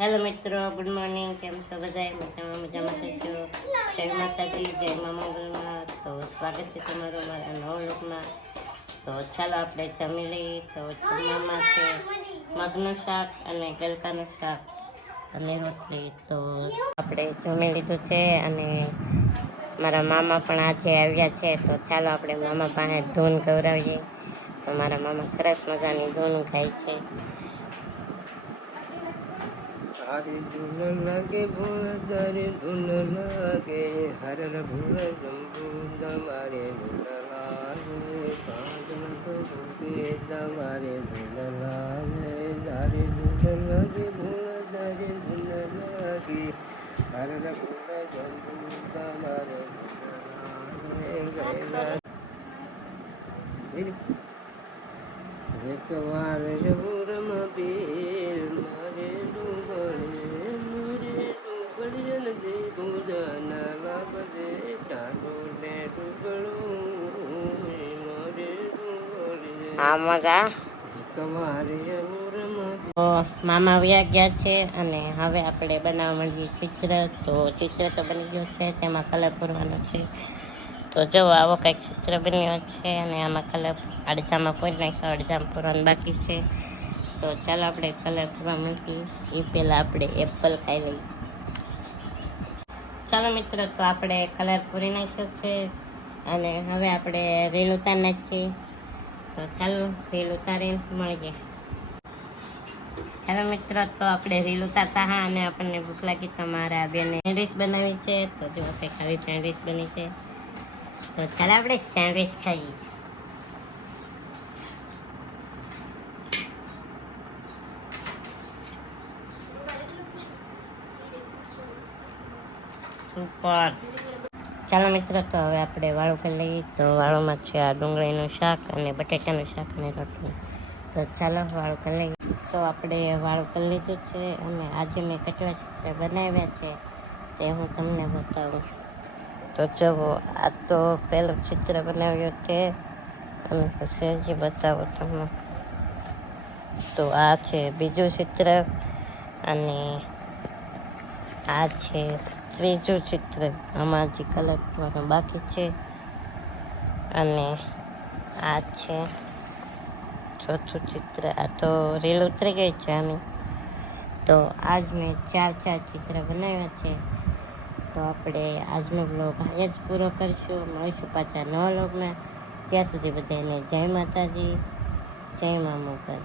Hello મિત્રો, good morning. કેમ છો બધા? મજામાં થઈશો. જય માતાજી, જય મા મંગલમાં. તો સ્વાગત છે તમારું મારા નવા લોકમાં. તો ચાલો આપણે જમી લઈએ. તો જમવામાં છે મગનું શાક અને ગલકાનું શાક અને રોટલી. તો આપણે જમી લીધું છે અને મારા મામા પણ આજે આવ્યા છે. તો ચાલો આપણે મામા પાસે ધૂન ગવડાવીએ. તો મારા મામા સરસ મજાની ધૂન ગાય છે. તારી ધૂન લાગે ભૂલ, તારી ધૂન લાગે હર ભૂલ જંબુ તમારે ધૂન લાગે કાંદન તો ભૂકે તમારે ધૂન લાગે તારી ધૂન લાગે ભૂલ, તારી ધૂન લાગે હર ભૂલ જંબુ તમારે ધૂન લાગે એક વાર જબુરમાં પીર મારે મામા વ્યા ગયા છે અને હવે આપણે બનાવવા માંડીએ ચિત્ર. તો ચિત્ર તો બની ગયું છે, તેમાં કલર પૂરવાનો છે. તો જો આવો કંઈક ચિત્ર બન્યો છે અને આમાં કલર અડધામાં પૂરી નાખ્યો, અડધામાં પૂરવાનું બાકી છે. તો ચાલો આપણે કલર પૂરવા મૂકીએ. એ પહેલાં આપણે એપલ ખાઈ લઈએ. ચાલો મિત્રો, તો આપણે કલર પૂરી નાખ્યો છે અને હવે આપણે રીલ ઉતારી નાખીએ. તો ચાલો રીલ ઉતારીને મળીએ. હેલો મિત્રો, તો આપણે રીલ ઉતારતા હા અને આપણને ભૂખ લાગી તો મારા બેને સેન્ડવિચ બનાવી છે. તો જો કંઈક આવી સેન્ડવિચ બની છે. તો ચાલો આપણે સેન્ડવિચ ખાઈએ. સુપર. ચાલો મિત્રો, તો હવે આપણે વાળું કરી લઈએ. તો વાળુંમાં છે આ ડુંગળીનું શાક અને બટેટાનું શાક અને રોટલી. તો ચાલો વાળું કરી લઈએ. તો આપણે વાળું કરી લીધું છે અને આજે મેં કેટલા ચિત્ર બનાવ્યા છે તે હું તમને બતાવું. તો જુઓ, આ તો પહેલું ચિત્ર બનાવ્યું છે અને પછી હજી બતાવો તમને. તો આ છે બીજું ચિત્ર અને આ છે ત્રીજું ચિત્ર. આમાં હજી કલર કરવાનો બાકી છે અને આ છે ચોથું ચિત્ર. આ તો રીલ ઉતરી ગઈ છે આની. તો આજ મેં 4 ચિત્ર બનાવ્યા છે. તો આપણે આજનો બ્લોગ અહીંયા જ પૂરો કરીશું. મળીશું પાછા નવા બ્લોગમાં. ત્યાં સુધી બધાને જય માતાજી, જય મા મોગલ.